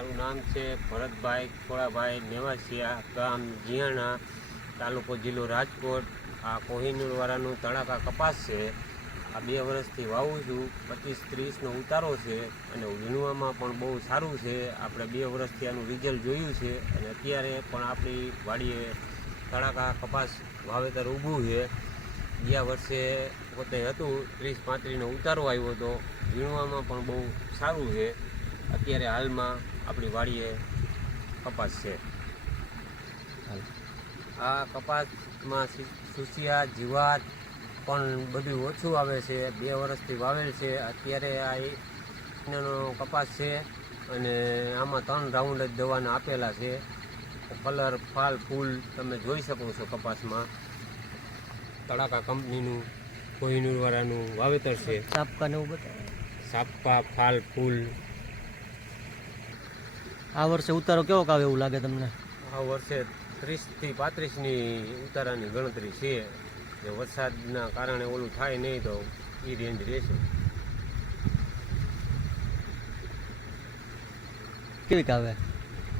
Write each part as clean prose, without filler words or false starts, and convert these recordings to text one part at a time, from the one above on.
મારું નામ છે ભરતભાઈ ખોળાભાઈ નેવાસિયા, ગામ જીયાણા, તાલુકો જિલ્લો રાજકોટ. આ કોહિનૂરવાળાનું તડાકા કપાસ છે. આ 2 વર્ષથી વાવું છું. 25-30નો ઉતારો છે અને વીણવામાં પણ બહુ સારું છે. આપણે 2 વર્ષથી આનું રિઝલ્ટ જોયું છે અને અત્યારે પણ આપણી વાડીએ તડાકા કપાસ વાવેતર ઊભું છે. ગયા વર્ષે પોતે હતું 30-35નો ઉતારો આવ્યો હતો. વીણવામાં પણ બહુ સારું છે. અત્યારે હાલમાં આપણી વાડીએ કપાસ છે. આ કપાસમાં સુસિયા જીવાત પણ બધું ઓછું આવે છે. 2 વર્ષથી વાવેલ છે. અત્યારે આ એનો કપાસ છે અને આમાં 3 રાઉન્ડ જ દવાના આપેલા છે. કલર, ફાલ, ફૂલ તમે જોઈ શકો છો. કપાસમાં તડાકા કંપનીનું કોહિનૂરવાળાનું વાવેતર છે. સાપકાને એવું બતાવે. સાપા, ફાલ, ફૂલ. આ વર્ષે ઉતારો કેવો આવે એવું લાગે તમને? આ વર્ષે 30-35ની ઉતારાની ગણતરી છે. જે વરસાદના કારણે ઓલું થાય નહીં તો એ રેન્જ રહેશે. કેવી આવે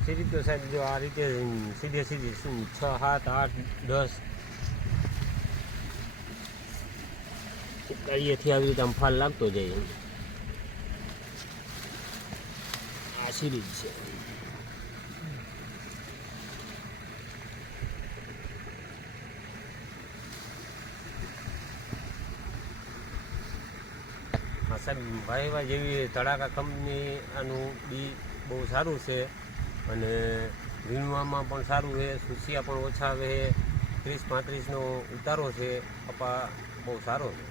સીધી તો સાહેબ જો આ રીતે સીધે 6, 7, 8, 10 અહીંયાથી આવી રીતે આમ ફાલ લાગતો જાય. આ સિરીઝ છે. હા સાહેબ, વાયવા જેવી તડાકા કંપની આનું બી બહુ સારું છે અને વીણવામાં પણ સારું છે. સુસિયા પણ ઓછા આવે છે. 30-35નો ઉતારો છે. કપા બહુ સારો છે.